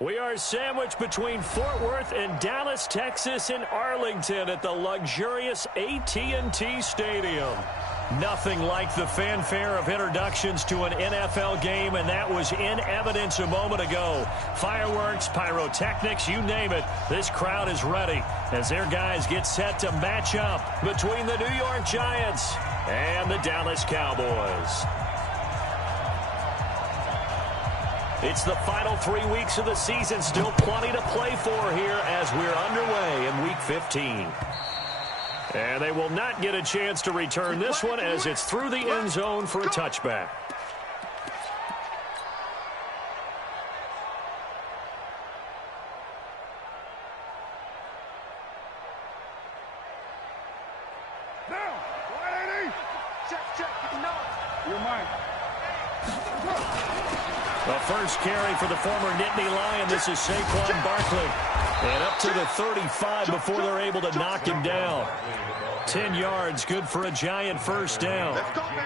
We are sandwiched between Fort Worth and Dallas, Texas, and Arlington at the luxurious AT&T Stadium. Nothing like the fanfare of introductions to an NFL game, and that was in evidence a moment ago. Fireworks, pyrotechnics, you name it. This crowd is ready as their guys get set to match up between the New York Giants and the Dallas Cowboys. It's the final 3 weeks of the season. Still plenty to play for here as we're underway in Week 15. And they will not get a chance to return this one as it's through the end zone for a touchback. The first carry for the former Nittany Lion. This is Saquon Barkley. And up to the 35 before they're able to knock him down. 10 yards, good for a Giant first down.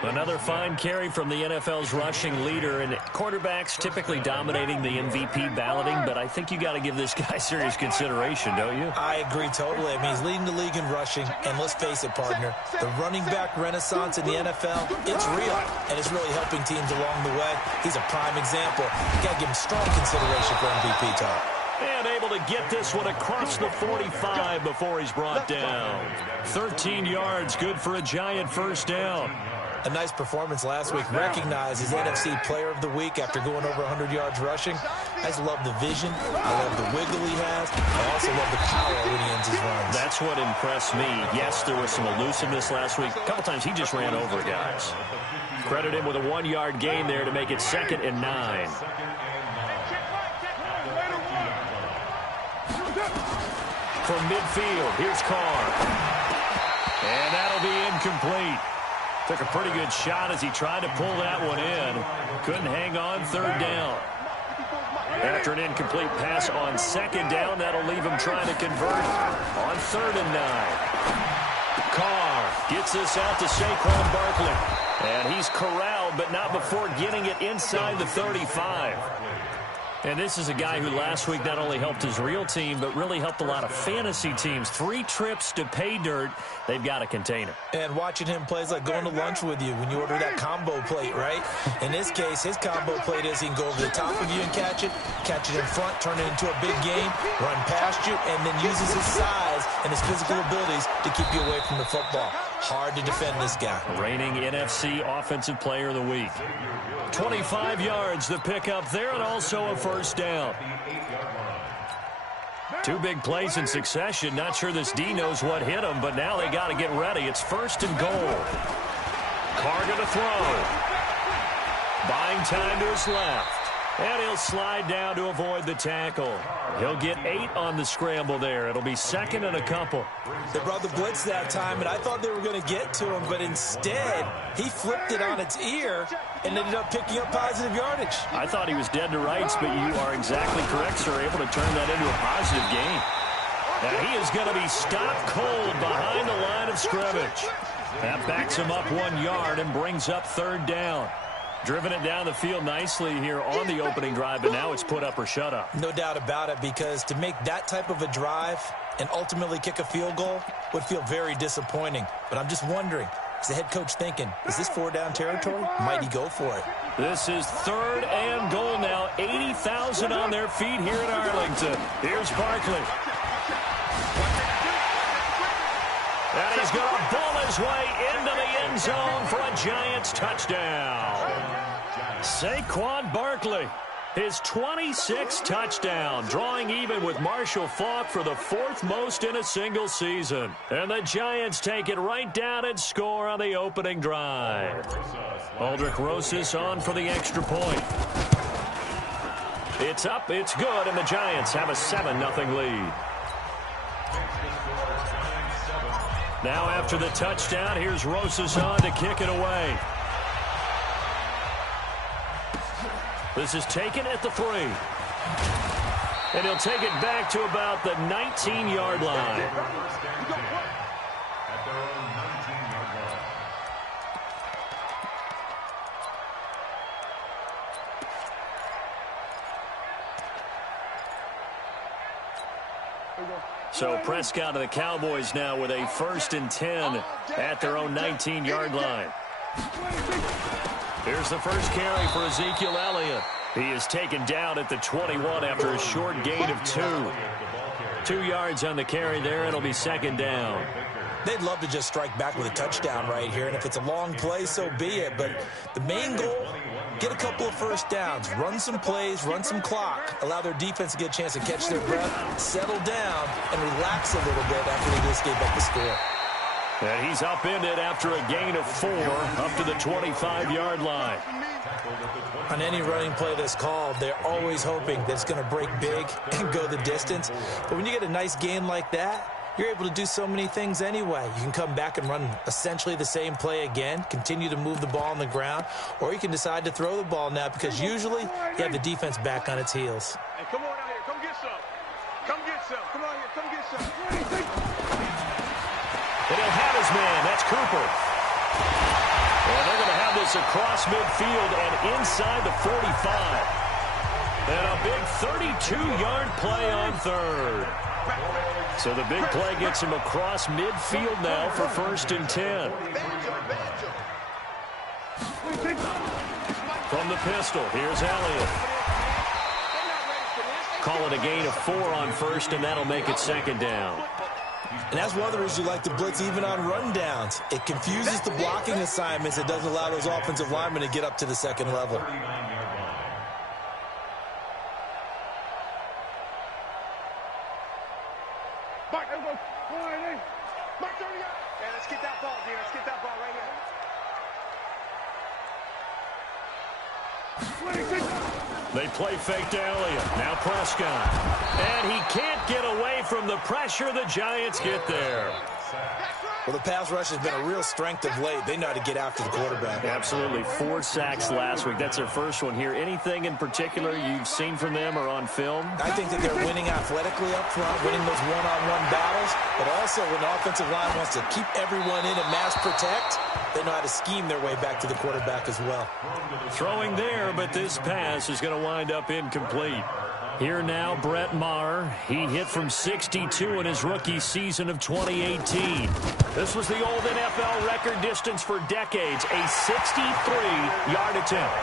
Another fine carry from the NFL's rushing leader. And quarterbacks typically dominating the MVP balloting, but I think you got to give this guy serious consideration, don't you? I agree totally. I mean, he's leading the league in rushing. And let's face it, partner, the running back renaissance in the NFL, it's real. And it's really helping teams along the way. He's a prime example. You got to give him strong consideration for MVP talk. And able to get this one across the 45 before he's brought down. 13 yards, good for a Giant first down. A nice performance last week. Recognized as NFC Player of the Week after going over 100 yards rushing. I just love the vision. I love the wiggle he has. I also love the power when he ends his runs. That's what impressed me. Yes, there was some elusiveness last week. A couple times he just ran over guys. Credit him with a 1-yard gain there to make it 2nd and 9. From midfield, here's Carr. And that'll be incomplete. Took a pretty good shot as he tried to pull that one in. Couldn't hang on, 3rd down. After an incomplete pass on 2nd down, that'll leave him trying to convert on 3rd and 9. Carr gets this out to Saquon Barkley. And he's corralled, but not before getting it inside the 35. And this is a guy who last week not only helped his real team, but really helped a lot of fantasy teams. 3 trips to pay dirt. They've got to contain him. And watching him play is like going to lunch with you when you order that combo plate, right? In this case, his combo plate is he can go over the top of you and catch it in front, turn it into a big game, run past you, and then uses his size and his physical abilities to keep you away from the football. Hard to defend this guy. Reigning NFC Offensive Player of the Week. 25 yards the pickup there, and also a first down. 2 big plays in succession. Not sure this D knows what hit him, but now they got to get ready. It's 1st and goal. Carr going to throw. Buying time to his left. And he'll slide down to avoid the tackle. He'll get 8 on the scramble there. It'll be 2nd and a couple. They brought the blitz that time, and I thought they were going to get to him, but instead, he flipped it on its ear and ended up picking up positive yardage. I thought he was dead to rights, but you are exactly correct, sir. Able to turn that into a positive gain. Now he is going to be stopped cold behind the line of scrimmage. That backs him up 1 yard and brings up 3rd down. Driven it down the field nicely here on the opening drive, but now it's put up or shut up. No doubt about it, because to make that type of a drive and ultimately kick a field goal would feel very disappointing. But I'm just wondering, is the head coach thinking, is this 4-down territory? Might he go for it? This is 3rd and goal now. 80,000 on their feet here in Arlington. Here's Barkley. And he's going to ball his way into the end zone for a Giants touchdown. Saquon Barkley, his 26th touchdown, drawing even with Marshall Faulk for the 4th most in a single season. And the Giants take it right down and score on the opening drive. Aldrich Rosas on for the extra point. It's up, it's good, and the Giants have a 7-0 lead. Now after the touchdown, here's Rosas on to kick it away. This is taken at the 3. And he'll take it back to about the 19-yard line. So Prescott and the Cowboys now with a 1st and 10 at their own 19-yard line. Here's the first carry for Ezekiel Elliott. He is taken down at the 21 after a short gain of 2. 2 yards on the carry there. It'll be 2nd down. They'd love to just strike back with a touchdown right here, and if it's a long play, so be it. But the main goal, get a couple of first downs, run some plays, run some clock, allow their defense to get a chance to catch their breath, settle down, and relax a little bit after they just gave up the score. And he's upended after a gain of 4 up to the 25-yard line. On any running play that's called, they're always hoping that it's going to break big and go the distance. But when you get a nice gain like that, you're able to do so many things anyway. You can come back and run essentially the same play again, continue to move the ball on the ground, or you can decide to throw the ball now because usually you have the defense back on its heels. Hey, come on out here. Come get some. Come get some. Come on here. Come get some. And he'll have his man. That's Cooper. And they're going to have this across midfield and inside the 45. And a big 32-yard play on 3rd. So the big play gets him across midfield now for 1st and 10. From the pistol, here's Elliott. Call it a gain of 4 on 1st, and that'll make it 2nd down. And that's one of the reasons you like to blitz even on rundowns. It confuses the blocking assignments. It doesn't allow those offensive linemen to get up to the 2nd level. Let's get that ball, dude. Let's get that ball right here. They play fake to Elliott. Now Prescott. And he can't get away from the pressure. The Giants get there. Well, the pass rush has been a real strength of late. They know how to get after the quarterback. Absolutely. 4 sacks last week. That's their first one here. Anything in particular you've seen from them or on film? I think that they're winning athletically up front, winning those one-on-one battles, but also when the offensive line wants to keep everyone in and mass protect, they know how to scheme their way back to the quarterback as well. Throwing there, but this pass is going to wind up incomplete. Here now, Brett Maher. He hit from 62 in his rookie season of 2018. This was the old NFL record distance for decades, a 63-yard attempt.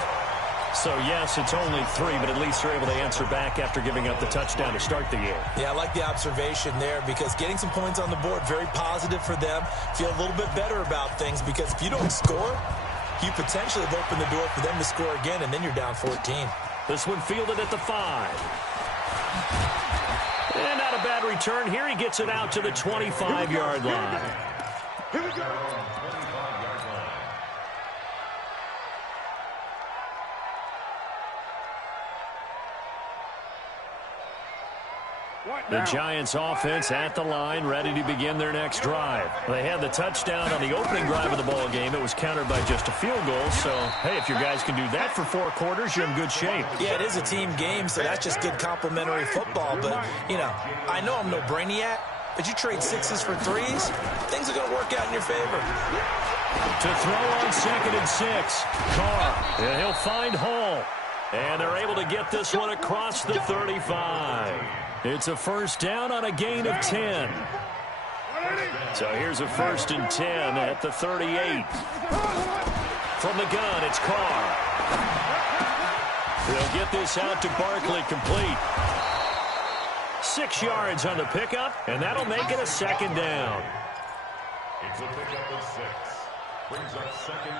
So, yes, it's only 3, but at least they're able to answer back after giving up the touchdown to start the game. Yeah, I like the observation there because getting some points on the board, very positive for them. Feel a little bit better about things because if you don't score, you potentially have opened the door for them to score again, and then you're down 14. This one fielded at the 5. And not a bad return. Here he gets it out to the 25-yard line. Here we go. The Giants offense at the line, ready to begin their next drive. They had the touchdown on the opening drive of the ball game. It was countered by just a field goal. So, hey, if your guys can do that for 4 quarters, you're in good shape. Yeah, it is a team game, so that's just good complimentary football. But, you know, I know I'm no brainiac, but you trade 6s for 3s, things are going to work out in your favor. To throw on 2nd and 6, Carr, and he'll find Hall. And they're able to get this one across the 35. It's a 1st down on a gain of 10. So here's a 1st and 10 at the 38. From the gun, it's Carr. They'll get this out to Barkley, complete. 6 yards on the pickup, and that'll make it a 2nd down.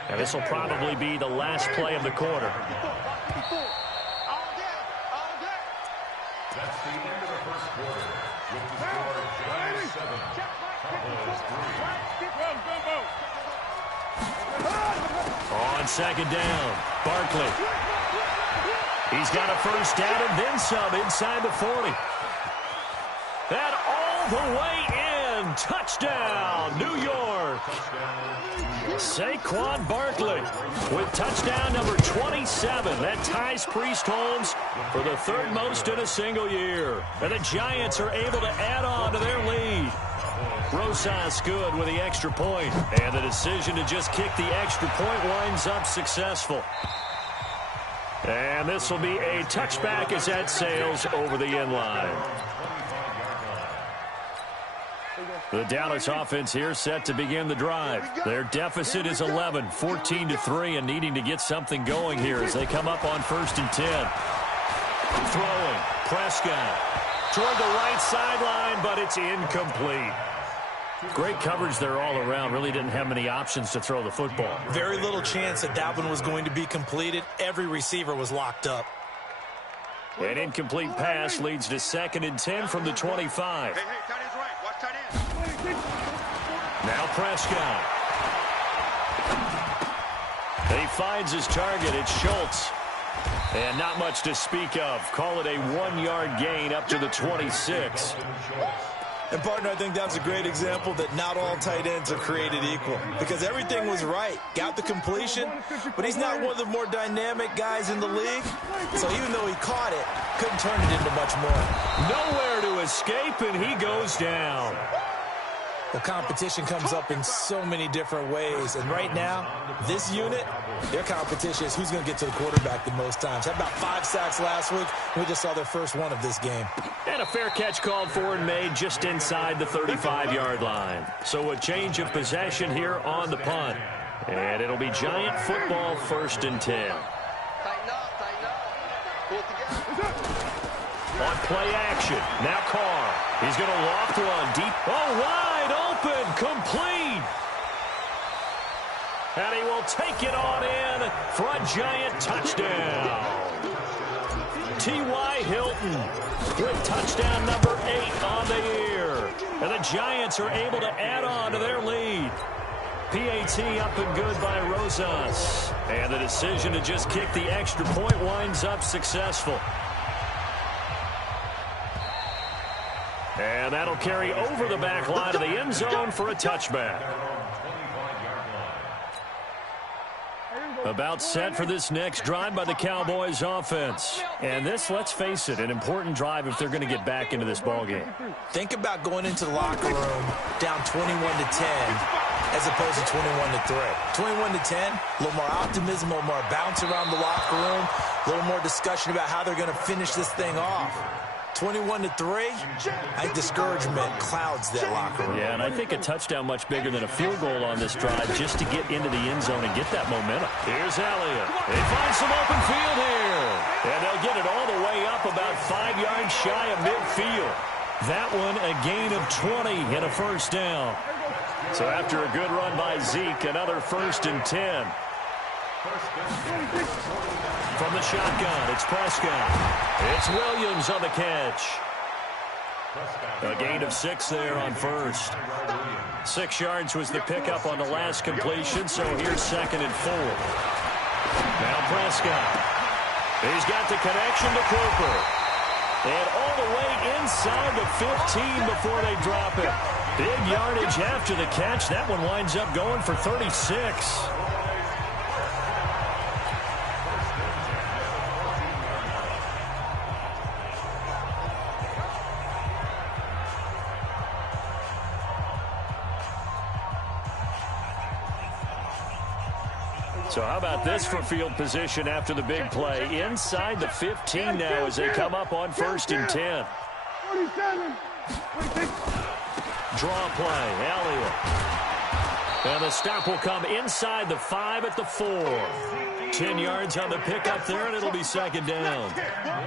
And this will probably be the last play of the quarter. That's the end of the first quarter. With the score, Giants 7, Cowboys 3. On 2nd down, Barkley. He's got a 1st down and then some inside the 40. And all the way in. Touchdown, New York. Saquon Barkley with touchdown number 27. That ties Priest Holmes for the 3rd most in a single year. And the Giants are able to add on to their lead. Rosas good with the extra point. And the decision to just kick the extra point winds up successful. And this will be a touchback as that sails over the end line. The Dallas offense here set to begin the drive. Their deficit is 11, 14-3, and needing to get something going here as they come up on 1st and 10. Throwing, Prescott toward the right sideline, but it's incomplete. Great coverage there all around. Really didn't have many options to throw the football. Very little chance that one was going to be completed. Every receiver was locked up. An incomplete pass leads to 2nd and 10 from the 25. Hey, tight end's right. Watch tight end. Now Prescott. He finds his target. It's Schultz. And not much to speak of. Call it a 1-yard gain up to the 26. And, partner, I think that's a great example that not all tight ends are created equal. Because everything was right. Got the completion, but he's not one of the more dynamic guys in the league. So even though he caught it, couldn't turn it into much more. Nowhere to escape, and he goes down. Well, competition comes up in so many different ways. And right now, this unit, their competition is who's going to get to the quarterback the most times. Had about 5 sacks last week. We just saw their first one of this game. And a fair catch called for and made just inside the 35-yard line. So a change of possession here on the punt. And it'll be Giant football 1st and 10. Tighten up. Pull it together. On play action, now Carr. He's going to loft one deep. Oh, wide open, complete. And he will take it on in for a Giant touchdown. T.Y. Hilton with touchdown number 8 on the year. And the Giants are able to add on to their lead. PAT up and good by Rosas. And the decision to just kick the extra point winds up successful. And that'll carry over the back line of the end zone for a touchback. About set for this next drive by the Cowboys offense. And this, let's face it, an important drive if they're going to get back into this ballgame. Think about going into the locker room down 21-10 as opposed to 21-3. 21-10, a little more optimism, a little more bounce around the locker room, a little more discussion about how they're going to finish this thing off. 21-3, I think discouragement clouds that locker room. Yeah, and I think a touchdown much bigger than a field goal on this drive just to get into the end zone and get that momentum. Here's Elliott. They find some open field here. And they'll get it all the way up about 5 yards shy of midfield. That one a gain of 20 and a first down. So after a good run by Zeke, another 1st and 10. From the shotgun, it's Prescott. It's Williams on the catch. A gain of 6 there on first. 6 yards was the pickup on the last completion, so here's 2nd and 4. Now Prescott. He's got the connection to Cooper. And all the way inside the 15 before they drop it. Big yardage after the catch. That one winds up going for 36. So how about this for field position after the big play? Inside the 15 now as they come up on 1st and 10. Draw play, Elliott. And the stop will come inside the 5 at the 4. 10 yards on the pickup there, and it'll be 2nd down.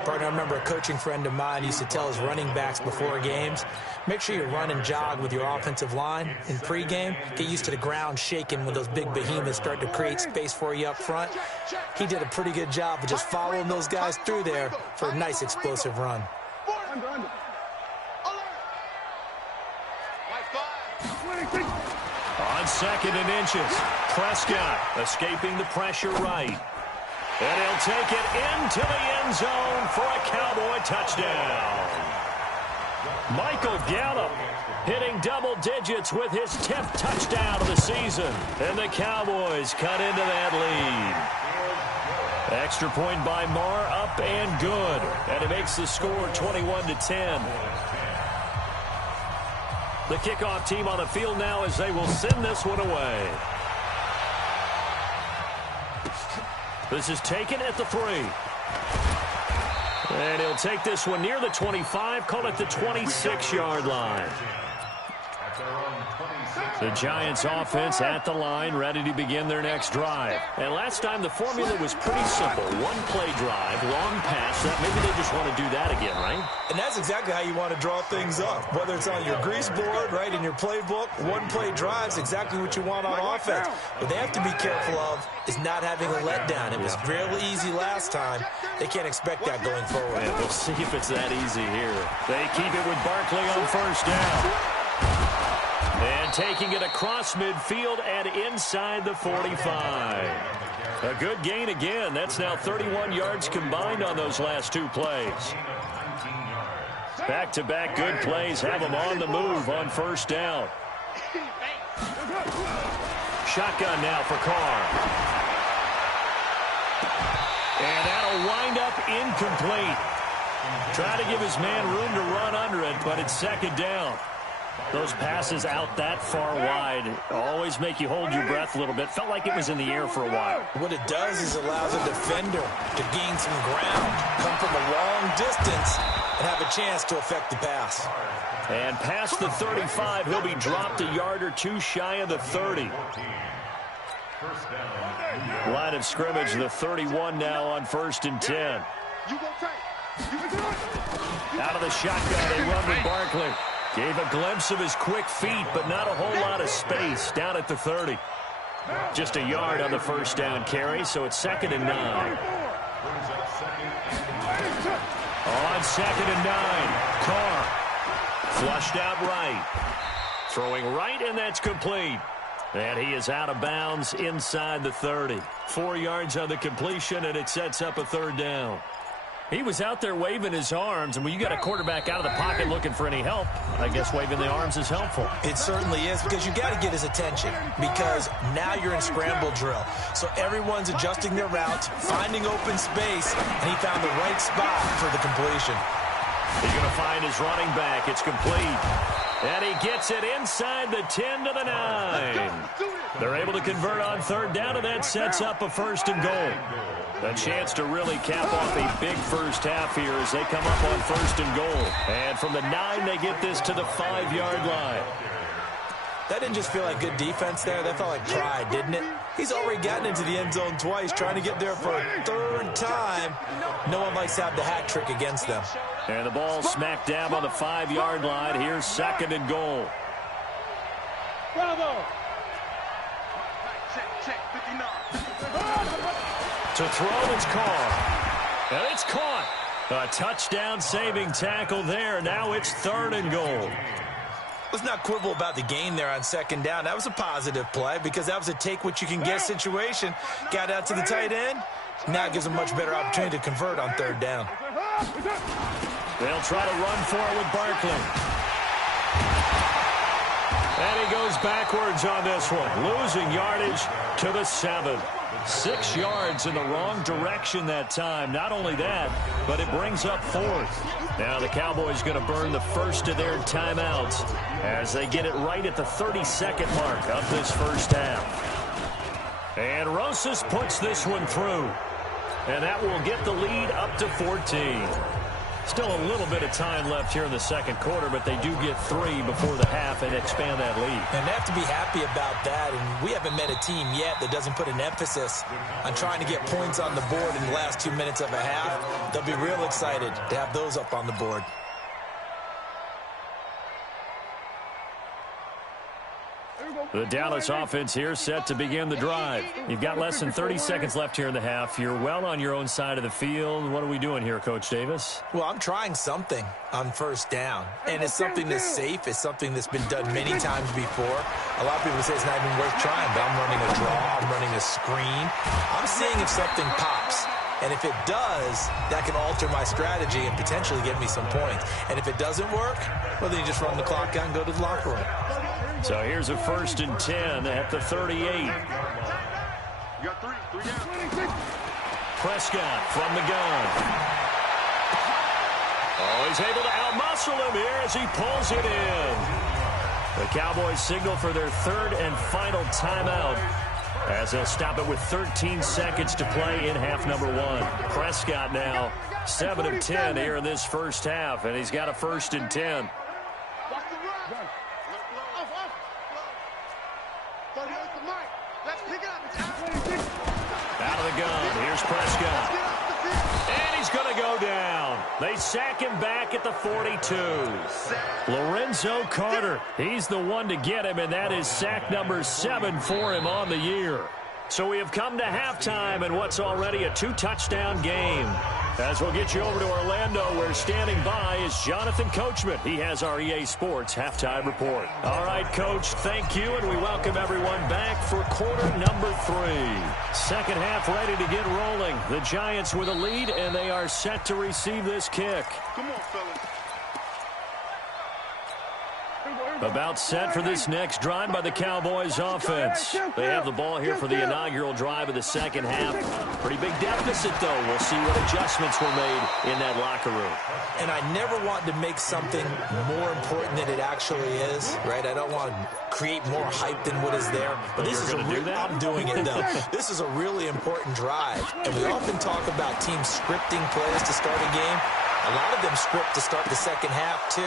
Partner, I remember a coaching friend of mine used to tell his running backs before games, make sure you run and jog with your offensive line in pregame. Get used to the ground shaking when those big behemoths start to create space for you up front. He did a pretty good job of just following those guys through there for a nice explosive run. On 2nd and inches, Prescott escaping the pressure right. And he'll take it into the end zone for a Cowboy touchdown. Michael Gallup hitting double digits with his 10th touchdown of the season. And the Cowboys cut into that lead. Extra point by Marr, up and good. And it makes the score 21-10. The kickoff team on the field now as they will send this one away. This is taken at the 3. And he'll take this one near the 25, call it the 26-yard line. The Giants offense at the line, ready to begin their next drive. And last time the formula was pretty simple. One play drive, long pass. Maybe they just want to do that again, right? And that's exactly how you want to draw things up. Whether it's on your grease board, right, in your playbook, one play drive's exactly what you want on offense. What they have to be careful of is not having a letdown. It was real easy last time. They can't expect that going forward. And we'll see if it's that easy here. They keep it with Barkley on first down. And taking it across midfield and inside the 45. A good gain again. That's now 31 yards combined on those last two plays. Back-to-back good plays have them on the move on first down. Shotgun now for Carr. And that'll wind up incomplete. Try to give his man room to run under it, but it's second down. Those passes out that far wide always make you hold your breath a little bit. Felt like it was in the air for a while. What it does is allows a defender to gain some ground, come from a long distance, and have a chance to affect the pass. And past the 35, he'll be dropped a yard or two shy of the 30. Line of scrimmage, the 31 now on 1st and 10. Out of the shotgun, they run with Barkley. Gave a glimpse of his quick feet, but not a whole lot of space down at the 30. Just a yard on the first down carry, so it's 2nd and 9. On 2nd and 9, Carr flushed out right. Throwing right, and that's complete. And he is out of bounds inside the 30. 4 yards on the completion, and it sets up a 3rd down. He was out there waving his arms, and when you got a quarterback out of the pocket looking for any help, I guess waving the arms is helpful. It certainly is, because you got to get his attention, because now you're in scramble drill. So everyone's adjusting their routes, finding open space, and he found the right spot for the completion. He's going to find his running back. It's complete. And he gets it inside the 10 to the 9. They're able to convert on 3rd down, and that sets up a 1st and goal. A chance to really cap off a big first half here as they come up on 1st and goal. And from the 9, they get this to the 5-yard line. That didn't just feel like good defense there. That felt like pride, didn't it? He's already gotten into the end zone twice, trying to get there for a 3rd time. No one likes to have the hat trick against them. And the ball smacked down on the 5-yard line. Here's 2nd and goal. Bravo. Check, 59. To throw, it's Carr. And it's caught. A touchdown-saving tackle there. Now it's 3rd and goal. Let's not quibble about the gain there on 2nd down. That was a positive play because that was a take-what-you-can-get situation. Got out to the tight end. Now it gives a much better opportunity to convert on 3rd down. They'll try to run for it with Barkley. And he goes backwards on this one, losing yardage to the 7. 6 yards in the wrong direction that time. Not only that, but it brings up 4th. Now the Cowboys going to burn the first of their timeouts as they get it right at the 32nd mark of this first half. And Rosas puts this one through. And that will get the lead up to 14. Still a little bit of time left here in the 2nd quarter, but they do get 3 before the half and expand that lead. And they have to be happy about that, and we haven't met a team yet that doesn't put an emphasis on trying to get points on the board in the last 2 minutes of a half. They'll be real excited to have those up on the board. The Dallas offense here set to begin the drive. You've got less than 30 seconds left here in the half. You're well on your own side of the field. What are we doing here, Coach Davis? Well, I'm trying something on 1st down, and it's something that's safe. It's something that's been done many times before. A lot of people say it's not even worth trying, but I'm running a draw. I'm running a screen. I'm seeing if something pops. And if it does, that can alter my strategy and potentially get me some points. And if it doesn't work, well, then you just run the clock out and go to the locker room. So here's a 1st and 10 at the 38. You got 3 down. Prescott from the gun. Oh, he's able to outmuscle him here as he pulls it in. The Cowboys signal for their 3rd and final timeout as they'll stop it with 13 seconds to play in half number 1. Prescott now 7 of 10 here in this first half, and he's got a 1st and 10. They sack him back at the 42. Lorenzo Carter, he's the one to get him, and that is sack number 7 for him on the year. So we have come to halftime in what's already a 2-touchdown game. As we'll get you over to Orlando, where standing by is Jonathan Coachman. He has our EA Sports halftime report. All right, Coach, thank you, and we welcome everyone back for quarter number 3. Second half ready to get rolling. The Giants with a lead, and they are set to receive this kick. Come on, fellas. About set for this next drive by the Cowboys offense. They have the ball here for the inaugural drive of the second half. Pretty big deficit, though. We'll see what adjustments were made in that locker room. And I never want to make something more important than it actually is, right? I don't want to create more hype than what is there. But this is I'm doing it, though. This is a really important drive. And we often talk about teams scripting plays to start a game. A lot of them script to start the second half, too.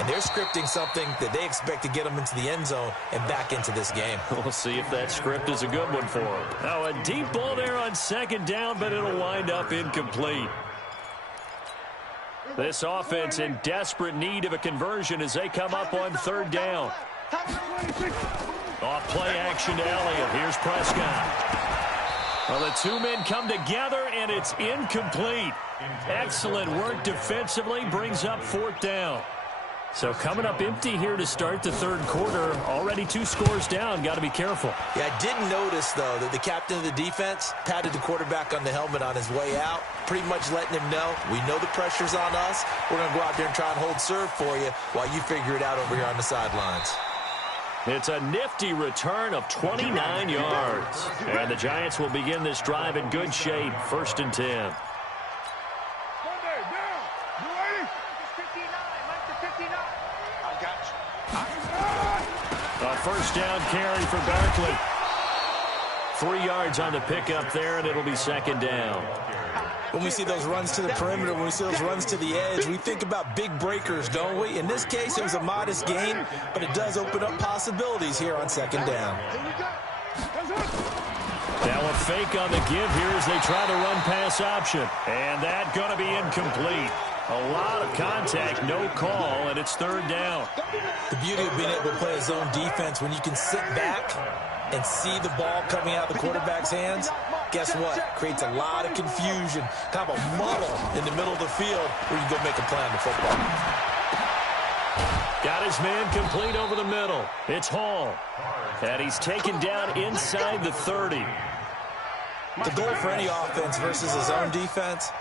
And they're scripting something that they expect to get them into the end zone and back into this game. We'll see if that script is a good one for them. Now, a deep ball there on second down, but it'll wind up incomplete. This offense in desperate need of a conversion as they come up on third down. Off play action to Elliott. Here's Prescott. Well, the two men come together, and it's incomplete. Excellent work defensively, brings up fourth down. So coming up empty here to start the third quarter. Already 2 scores down. Got to be careful. Yeah, I did notice, though, that the captain of the defense patted the quarterback on the helmet on his way out, pretty much letting him know, we know the pressure's on us. We're going to go out there and try and hold serve for you while you figure it out over here on the sidelines. It's a nifty return of 29 yards. And the Giants will begin this drive in good shape. 1st and 10. A first down carry for Barkley. 3 yards on the pickup there, and it'll be second down. When we see those runs to the perimeter, when we see those runs to the edge, we think about big breakers, don't we? In this case, it was a modest gain, but it does open up possibilities here on second down. Now a fake on the give here as they try to run pass option. And that going to be incomplete. A lot of contact, no call, and it's third down. The beauty of being able to play a zone defense when you can sit back and see the ball coming out of the quarterback's hands, guess what? Creates a lot of confusion, kind of a muddle in the middle of the field where you go make a play on the football. Got his man complete over the middle. It's Hall. And he's taken down inside the 30. The goal for any offense versus a zone defense,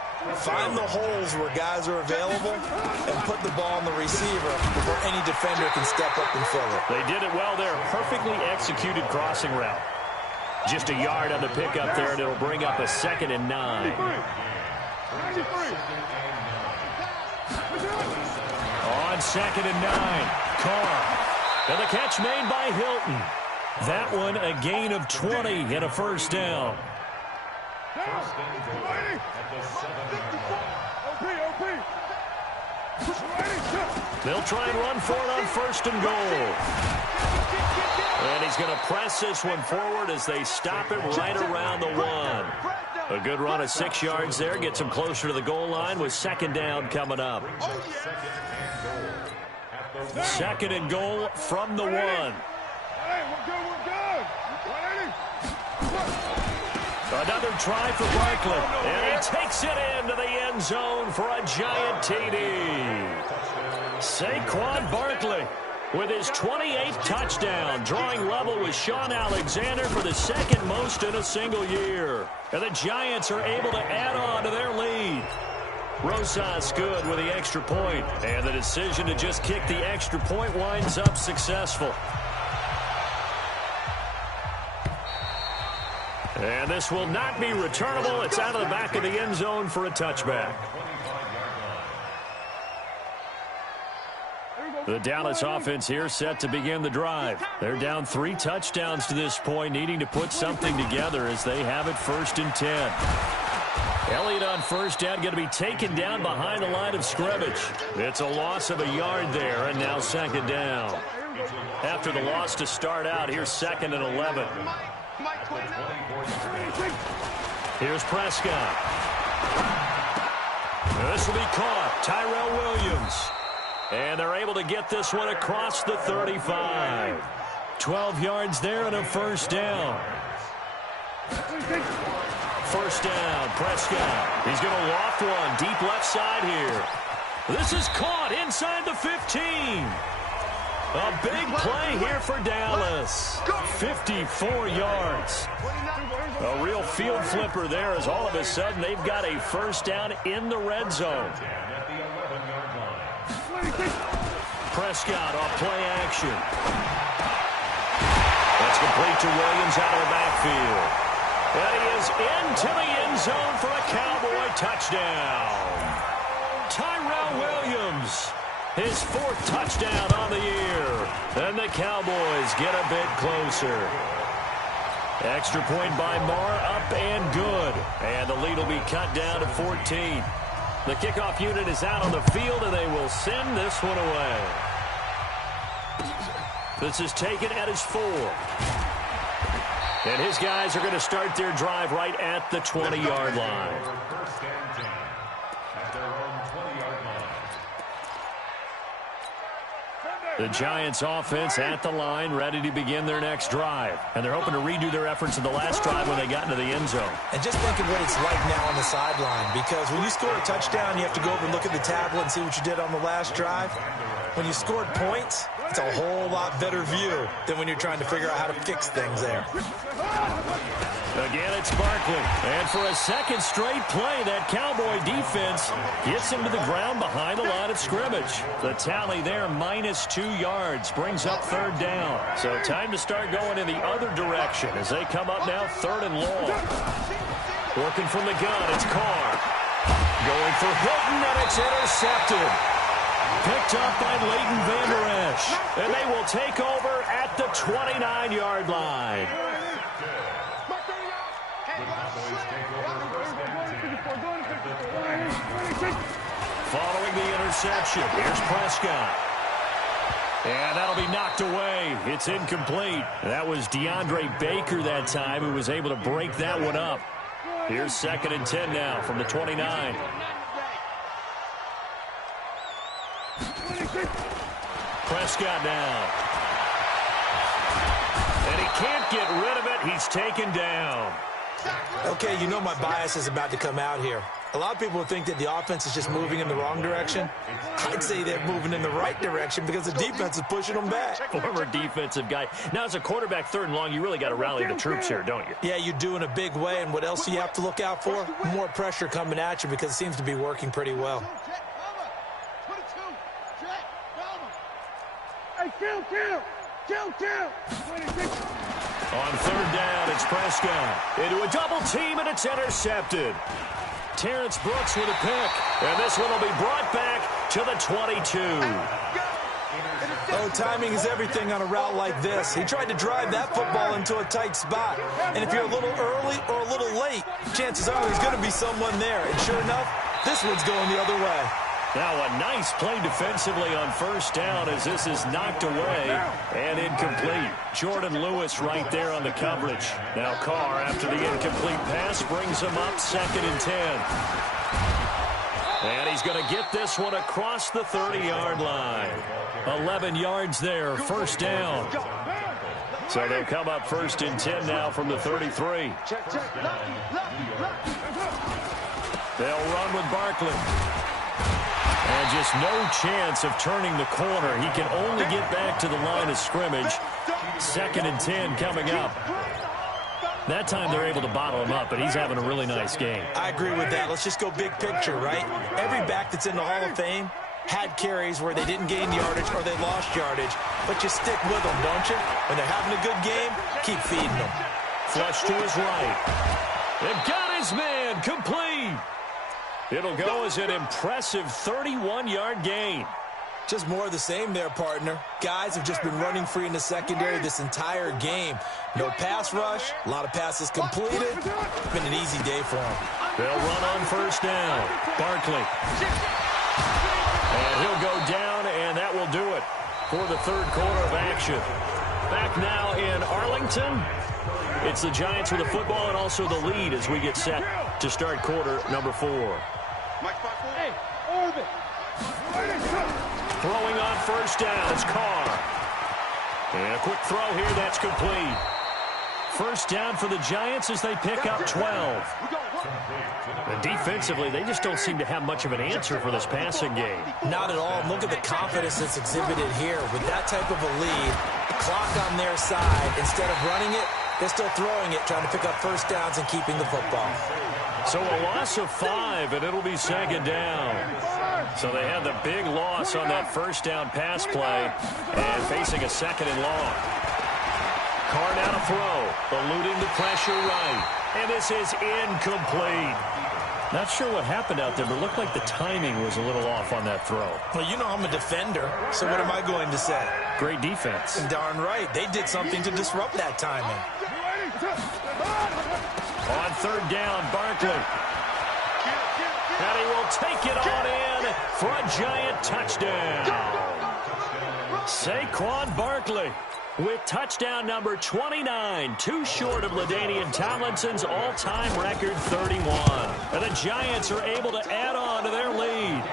find the holes where guys are available and put the ball on the receiver before any defender can step up and fill it. They did it well there. Perfectly executed crossing route. Just a yard on the pickup there, and it'll bring up a 2nd and 9. On 2nd and 9, Carr. And the catch made by Hilton. That one a gain of 20 and a first down. They'll try and run for it on 1st and goal. And he's going to press this one forward as they stop it right around the 1. A good run of 6 yards there. Gets him closer to the goal line with second down coming up. 2nd and goal from the 1. Another try for Barkley. And he takes it into the end zone for a Giant TD. Saquon Barkley with his 28th touchdown, drawing level with Sean Alexander for the 2nd most in a single year. And the Giants are able to add on to their lead. Rosas good with the extra point. And the decision to just kick the extra point winds up successful. And this will not be returnable. It's out of the back of the end zone for a touchback. The Dallas offense here set to begin the drive. They're down 3 touchdowns to this point, needing to put something together as they have it 1st and 10. Elliott on first down, going to be taken down behind the line of scrimmage. It's a loss of a yard there, and now 2nd down. After the loss to start out, here's 2nd and 11. Here's Prescott. This will be caught. Tyrell Williams. And they're able to get this one across the 35. 12 yards there and a first down. First down, Prescott. He's going to loft one deep left side here. This is caught inside the 15. A big play here for Dallas. 54 yards. A real field flipper there as all of a sudden they've got a first down in the red zone. Prescott off play action. That's complete to Williams out of the backfield. And he is into the end zone for a Cowboy touchdown. Tyrell Williams, his 4th touchdown on the year. And the Cowboys get a bit closer. Extra point by Marr, up and good. And the lead will be cut down to 14. The kickoff unit is out on the field, and they will send this one away. This is taken at his 4. And his guys are going to start their drive right at the 20-yard line. The Giants offense at the line, ready to begin their next drive. And they're hoping to redo their efforts in the last drive when they got into the end zone. And just think of what it's like now on the sideline, because when you score a touchdown, you have to go over and look at the tablet and see what you did on the last drive. When you scored points, it's a whole lot better view than when you're trying to figure out how to fix things there. Again, it's Barkley. And for a second straight play, that Cowboy defense gets him to the ground behind the line of scrimmage. The tally there, -2 yards, brings up 3rd down. So time to start going in the other direction as they come up now 3rd and long. Working from the gun, it's Carr. Going for Hilton, and it's intercepted. Picked up by Leighton Vander Esch. And they will take over at the 29-yard line. Following the interception, here's Prescott. And that'll be knocked away. It's incomplete. That was DeAndre Baker that time who was able to break that one up. Here's 2nd and 10 now from the 29. Prescott now. And he can't get rid of it. He's taken down. Okay, you know my bias is about to come out here. A lot of people would think that the offense is just moving in the wrong direction. I'd say they're moving in the right direction because the defense is pushing them back. Former defensive guy. Now, as a quarterback 3rd and long, you really got to rally the troops here, don't you? Yeah, you do in a big way. And what else do you have to look out for? More pressure coming at you because it seems to be working pretty well. On 3rd down, it's Prescott. Into a double team, and it's intercepted. Terrence Brooks with a pick. And this one will be brought back to the 22. Oh, timing is everything on a route like this. He tried to drive that football into a tight spot. And if you're a little early or a little late, chances are there's going to be someone there. And sure enough, this one's going the other way. Now a nice play defensively on 1st down as this is knocked away and incomplete. Jordan Lewis right there on the coverage. Now Carr, after the incomplete pass, brings him up 2nd and 10. And he's going to get this one across the 30-yard line. 11 yards there, 1st down. So they'll come up 1st and 10 now from the 33. They'll run with Barkley. And just no chance of turning the corner. He can only get back to the line of scrimmage. 2nd and 10 coming up. That time they're able to bottle him up, but he's having a really nice game. I agree with that. Let's just go big picture, right? Every back that's in the Hall of Fame had carries where they didn't gain yardage or they lost yardage. But you stick with them, don't you? When they're having a good game, keep feeding them. Flush to his right. They've got his man complete. It'll go as an impressive 31-yard gain. Just more of the same there, partner. Guys have just been running free in the secondary this entire game. No pass rush, a lot of passes completed. It's been an easy day for them. They'll run on 1st down. Barkley. And he'll go down, and that will do it for the 3rd quarter of action. Back now in Arlington. It's the Giants with the football and also the lead as we get set to start quarter number 4. Mike, 5-4. Hey, Orbit, Throwing on first down is Carr. And a quick throw here, that's complete. First down for the Giants as they pick up 12. And defensively, they just don't seem to have much of an answer for this passing game. Not at all. Look at the confidence that's exhibited here. With that type of a lead, clock on their side, instead of running it, they're still throwing it, trying to pick up first downs and keeping the football. So a loss of 5, and it'll be second down. So they had the big loss on that first down pass play and facing a second and long. Carr now to throw, eluding the pressure right. And this is incomplete. Not sure what happened out there, but it looked like the timing was a little off on that throw. Well, you know I'm a defender, so what am I going to say? Great defense. Darn right. They did something to disrupt that timing. On third down, Barkley. And he will take it on in for a Giant touchdown. Saquon Barkley with touchdown number 29, too short of LaDainian Tomlinson's all-time record 31. And the Giants are able to add on to their lead.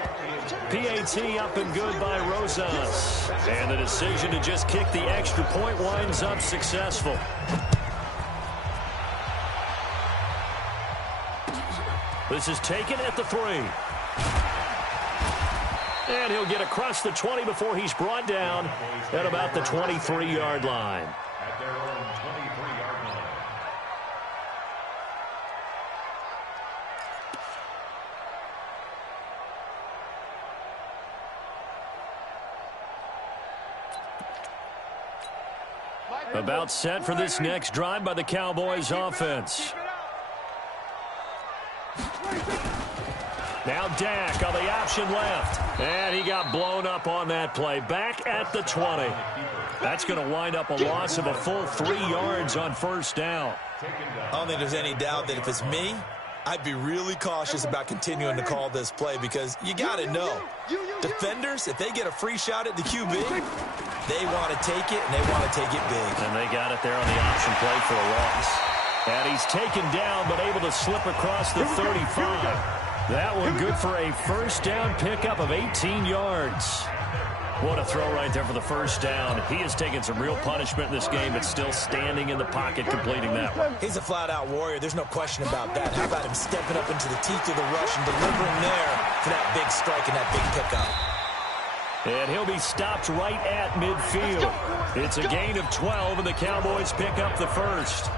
PAT up and good by Rosas. And the decision to just kick the extra point winds up successful. This is taken at the 3. And he'll get across the 20 before he's brought down at about the 23-yard line. At their own 23-yard line. About set for this next drive by the Cowboys offense. Now Dak on the option left. And he got blown up on that play. Back at the 20. That's going to wind up a loss of a full 3 yards on first down. I don't think there's any doubt that if it's me, I'd be really cautious about continuing to call this play because you got to know, defenders, if they get a free shot at the QB, they want to take it, and they want to take it big. And they got it there on the option play for a loss. And he's taken down but able to slip across the 35. That one good for a first down pickup of 18 yards. What a throw right there for the first down. He has taken some real punishment in this game, but still standing in the pocket completing that one. He's a flat-out warrior. There's no question about that. How about him stepping up into the teeth of the rush and delivering there for that big strike and that big pickup. And he'll be stopped right at midfield. It's a gain of 12, and the Cowboys pick up the first.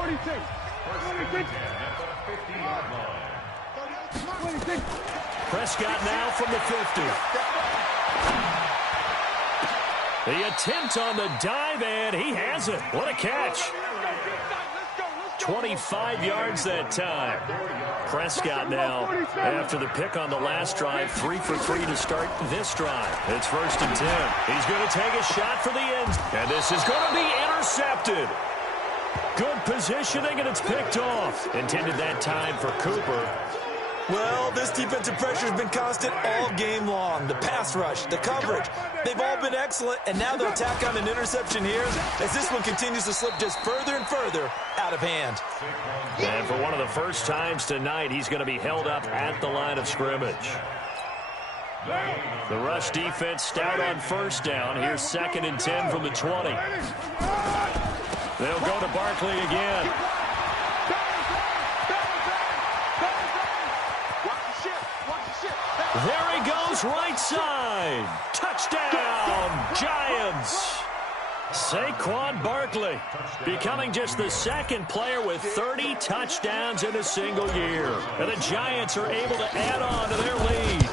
46. Prescott now from the 50. The attempt on the dive, and he has it. What a catch. 25 yards that time. Prescott now, after the pick on the last drive, 3 for 3 to start this drive. It's 1st and 10. He's going to take a shot for the end. And this is going to be intercepted. Good positioning, and it's picked off. Intended that time for Cooper. Well, this defensive pressure has been constant all game long. The pass rush, the coverage, they've all been excellent, and now they'll tack on an interception here as this one continues to slip just further and further out of hand. And for one of the first times tonight, he's going to be held up at the line of scrimmage. The rush defense stout on first down. Here's 2nd and 10 from the 20. They'll go to Barkley again. There he goes, right side. Touchdown, Giants. Saquon Barkley becoming just the 2nd player with 30 touchdowns in a single year. And the Giants are able to add on to their lead.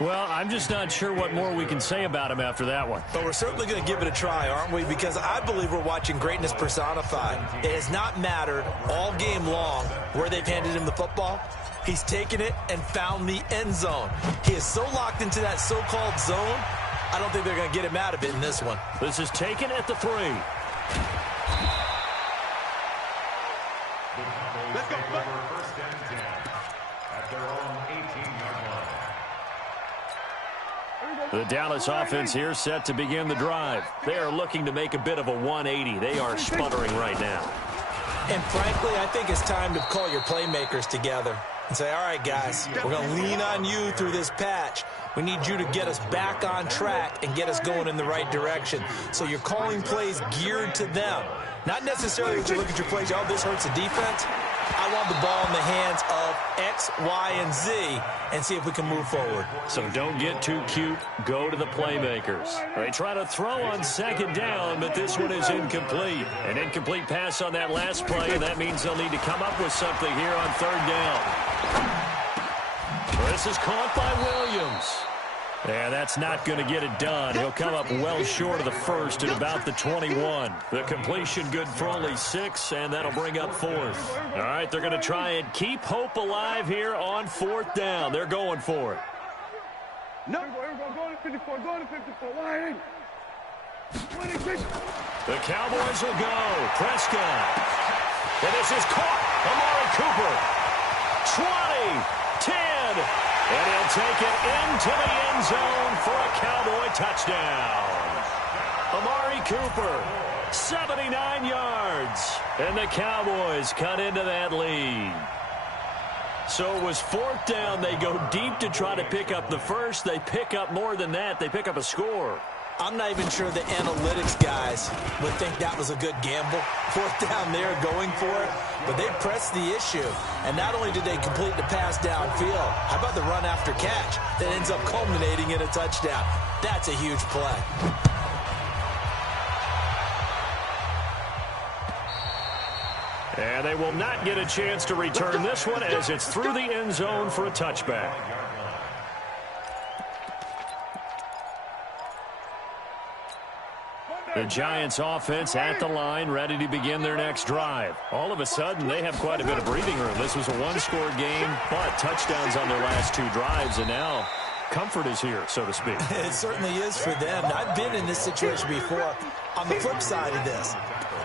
Well, I'm just not sure what more we can say about him after that one. But we're certainly going to give it a try, aren't we? Because I believe we're watching greatness personified. It has not mattered all game long where they've handed him the football. He's taken it and found the end zone. He is so locked into that so-called zone, I don't think they're going to get him out of it in this one. This is taken at the 3. Let's go. 1st and 10 at their own 18-yard line. The Dallas offense here set to begin the drive. They are looking to make a bit of a 180. They are sputtering right now. And frankly, I think it's time to call your playmakers together. and say, all right, guys, we're going to lean on you through this patch. We need you to get us back on track and get us going in the right direction. So you're calling plays geared to them. Not necessarily that you look at your plays, oh, this hurts the defense. I want the ball in the hands of X, Y, and Z and see if we can move forward. So don't get too cute. Go to the playmakers. They try to throw on second down, but this one is incomplete. An incomplete pass on that last play, and that means they'll need to come up with something here on third down. This is caught by Williams. And that's not going to get it done. He'll come up well short of the first at about the 21. The completion good for only 6, and that'll bring up fourth. All right, they're going to try and keep hope alive here on fourth down. They're going for it. No. Go to 54. Go to 54. Why? The Cowboys will go. Prescott. And this is caught. Amari Cooper. 20, 10. And he'll take it into the end zone for a Cowboy touchdown. Amari Cooper, 79 yards. And the Cowboys cut into that lead. So it was fourth down. They go deep to try to pick up the first. They pick up more than that. They pick up a score. I'm not even sure the analytics guys would think that was a good gamble. Fourth down there going for it. But they pressed the issue. And not only did they complete the pass downfield, how about the run after catch that ends up culminating in a touchdown? That's a huge play. And they will not get a chance to return this one as it's through the end zone for a touchback. The Giants offense at the line, ready to begin their next drive. All of a sudden, they have quite a bit of breathing room. This was a one-score game, but touchdowns on their last 2 drives, and now comfort is here, so to speak. It certainly is for them. I've been in this situation before on the flip side of this.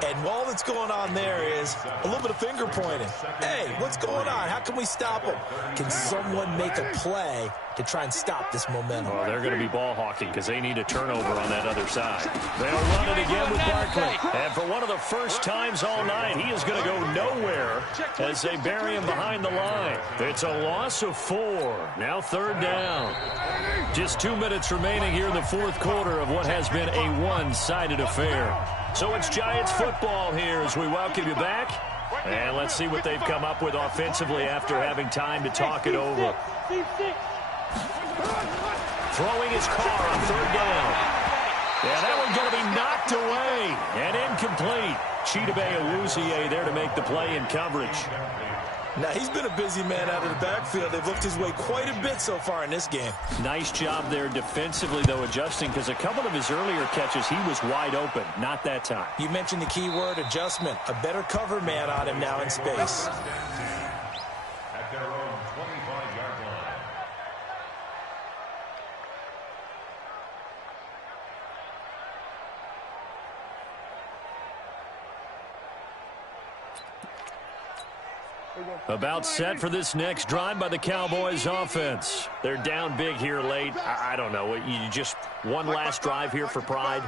And all that's going on there is a little bit of finger pointing. Hey, what's going on? How can we stop them? Can someone make a play to try and stop this momentum? Well, they're going to be ball hawking because they need a turnover on that other side. They'll run it again with Barkley. And for one of the first times all night, he is going to go nowhere as they bury him behind the line. It's a loss of 4. Now third down. Just 2 minutes remaining here in the fourth quarter of what has been a one-sided affair. So it's Giants football here as we welcome you back. And let's see what they've come up with offensively after having time to talk it over. Throwing his car on third down. Yeah, that one's going to be knocked away and incomplete. jjae187's there to make the play in coverage. Now, he's been a busy man out of the backfield. They've looked his way quite a bit so far in this game. Nice job there defensively, though, adjusting, because a couple of his earlier catches, he was wide open. Not that time. You mentioned the key word, adjustment. A better cover man on him now in space. At their own 25-yard line. About set for this next drive by the Cowboys offense. They're down big here late. I don't know. You just one last drive here for pride?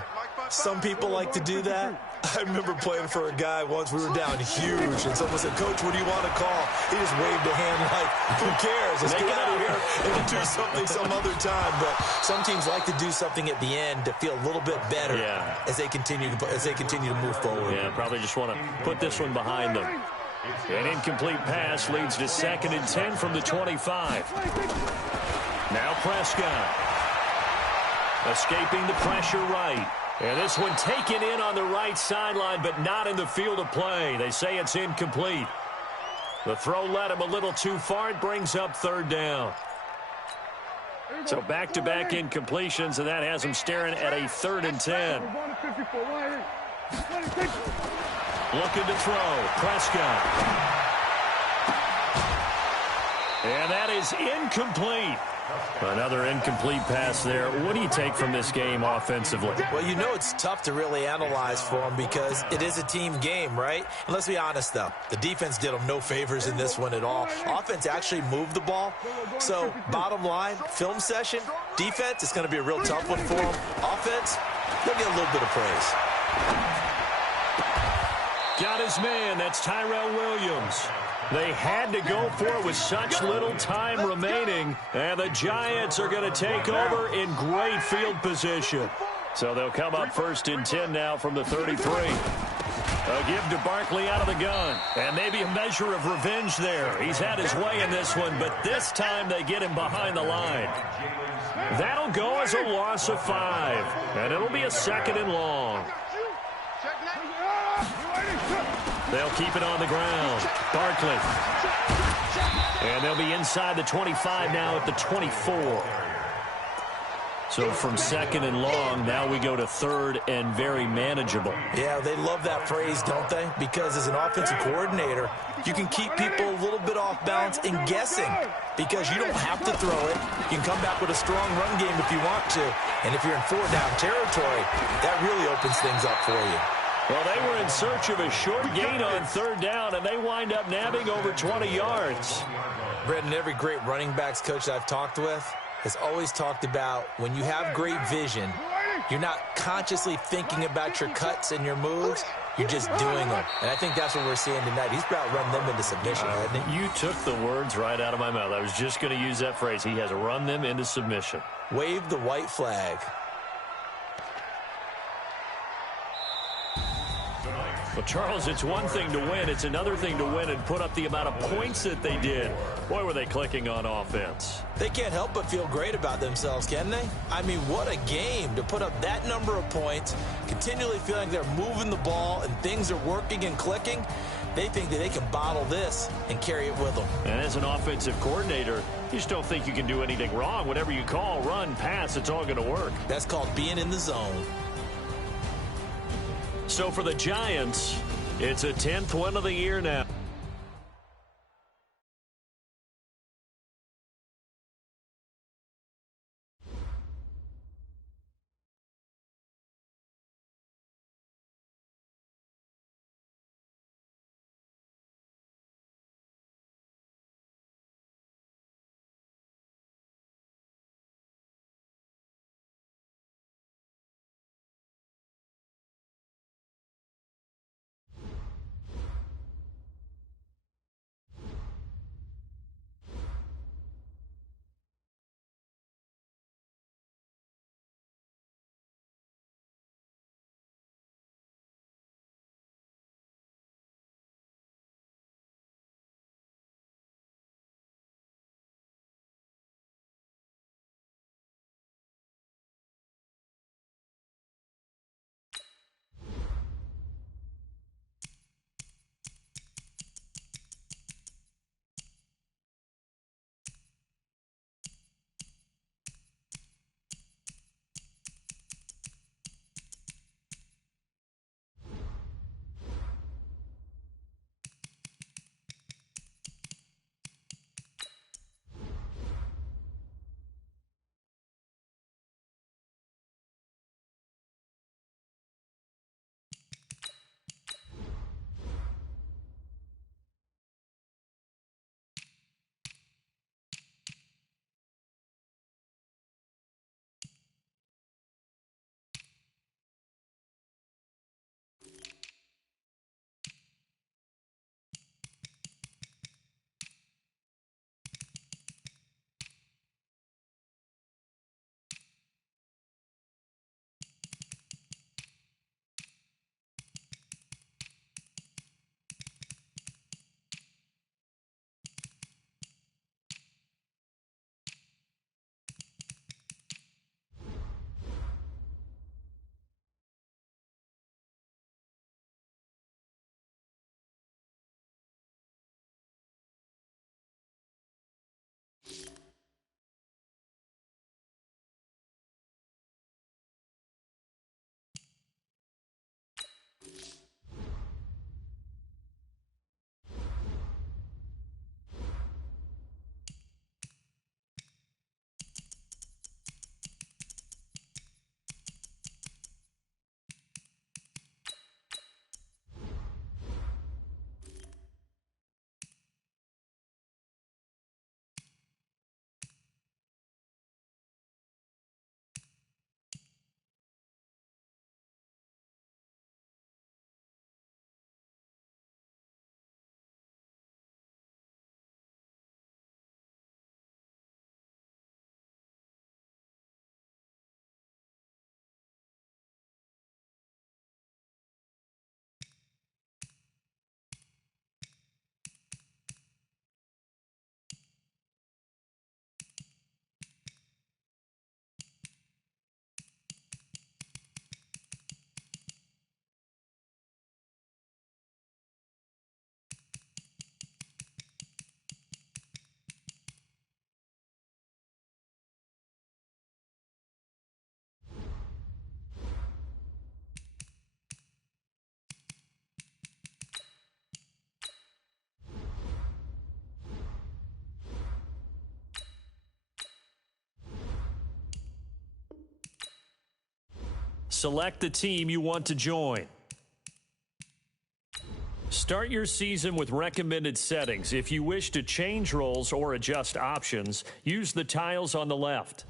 Some people like to do that. I remember playing for a guy once. We were down huge, and someone said, "Coach, what do you want to call?" He just waved a hand like, "Who cares? Let's get out of here and we'll do something some other time." But some teams like to do something at the end to feel a little bit better as they continue to move forward. Yeah, probably just want to put this one behind them. An incomplete pass leads to 2nd and 10 from the 25. Now Prescott. Escaping the pressure right. And this one taken in on the right sideline, but not in the field of play. They say it's incomplete. The throw led him a little too far. It brings up third down. So back-to-back incompletions, and that has him staring at a 3rd and 10. Looking to throw. Prescott. And that is incomplete. Another incomplete pass there. What do you take from this game offensively? Well, you know it's tough to really analyze for them because it is a team game, right? And let's be honest, though. The defense did them no favors in this one at all. Offense actually moved the ball. So, bottom line, film session, defense, it's going to be a real tough one for them. Offense, they'll get a little bit of praise. Got his man. That's Tyrell Williams. They had to go for it with such little time remaining. And the Giants are going to take over in great field position. So they'll come up 1st and 10 now from the 33. A give to Barkley out of the gun. And maybe a measure of revenge there. He's had his way in this one, but this time they get him behind the line. That'll go as a loss of 5. And it'll be a 2nd and long. They'll keep it on the ground. Barkley. And they'll be inside the 25 now at the 24. So from 2nd and long, now we go to 3rd and very manageable. Yeah, they love that phrase, don't they? Because as an offensive coordinator, you can keep people a little bit off balance and guessing because you don't have to throw it. You can come back with a strong run game if you want to. And if you're in 4-down territory, that really opens things up for you. Well, they were in search of a short gain on 3rd down, and they wind up nabbing over 20 yards. Brendan, every great running backs coach that I've talked with has always talked about when you have great vision, you're not consciously thinking about your cuts and your moves. You're just doing them. And I think that's what we're seeing tonight. He's about run them into submission, hasn't he? You took the words right out of my mouth. I was just going to use that phrase. He has run them into submission. Wave the white flag. Well, Charles, it's one thing to win. It's another thing to win and put up the amount of points that they did. Boy, were they clicking on offense. They can't help but feel great about themselves, can they? I mean, what a game to put up that number of points, continually feeling they're moving the ball and things are working and clicking. They think that they can bottle this and carry it with them. And as an offensive coordinator, you just don't think you can do anything wrong. Whatever you call, run, pass, it's all going to work. That's called being in the zone. So for the Giants, it's a 10th win of the year now. select the team you want to join. Start your season with recommended settings. If you wish to change roles or adjust options, use the tiles on the left.